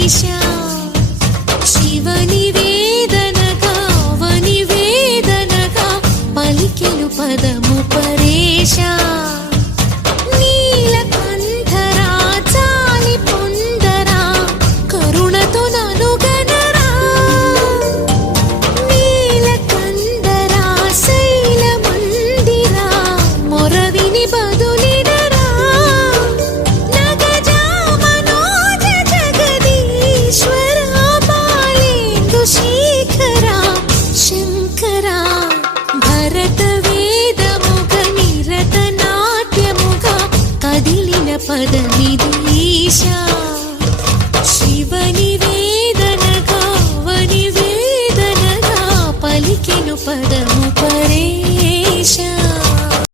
ఈశా శివని వేదనగా అవని వేదనగా పలికెను పదము పరేశా నీలకంఠరా చాలి పొందరా కరుణతో ననుగనరా నీలకంఠరా శైల మందిరా మొరవిని బదులిడరా నగజా మనోజ జగదీశ్వరా బాలేందు శేఖరా శంకరా భరత వేదముగ నిరత నాట్యముగా కదిలిన పదమిది ఈశా